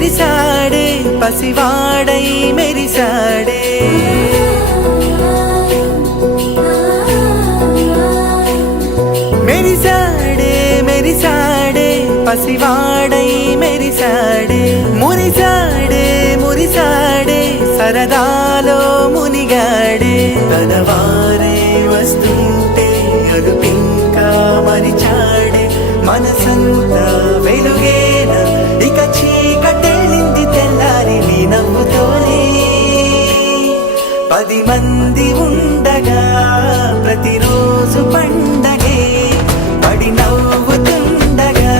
విరిసాడే పసివాడై మెరిసాడే మెరిసాడే మెరిసాడే పసివాడై మెరిసాడే మురిసాడే మురిసాడే సరదాలో మునిగాడే తనవారే వస్తుంటే అదుపింకా మరిచాడే మనసంతా వెలుగేన ఇక చీకటెళ్ళింది తెల్లారి నీ నవ్వుతోనే 10 మంది ఉండగా ప్రతిరోజు పండగే పడి నవ్వుతుండగా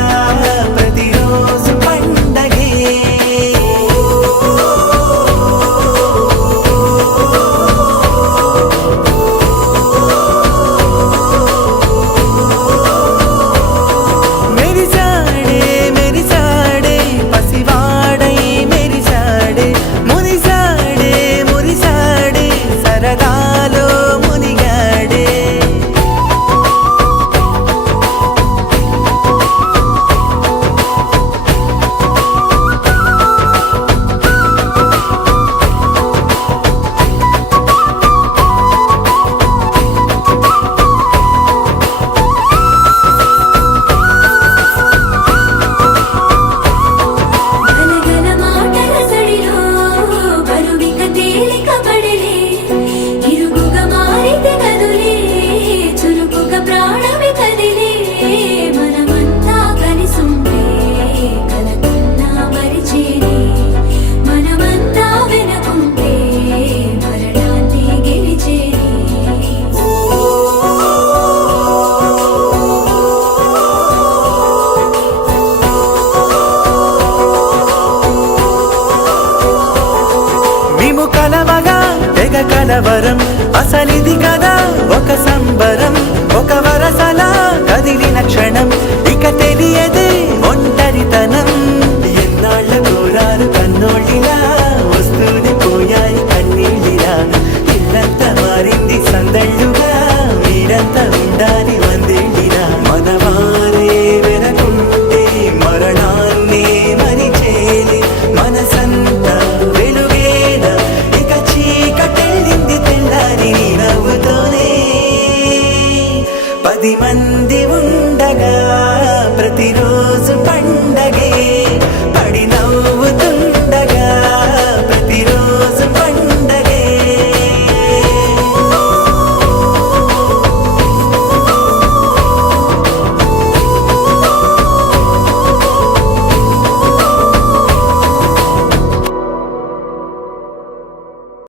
ప్రతిరోజు పండగే మెరిసాడే మెరిసాడే పసివాడై మెరిసాడే మురిసాడే మురిసాడే సరదాలో మునిగాడే గలగల మాటల సడిలో బరువిక తేలిక పడలే ఇరుగుగా మారితే కదులే చురుకుగా ప్రాణమి కదిలే మనమంతా కలిసుంటే కలకన్నా మరిచేనే మనమంతా వెనకుంటే మరణాన్ని గెలిచేనే మేము కలవగా తెగ కలవరం అసలిది కదా ఒక సంబరం ఒక వరసలా కదిలిన క్షణం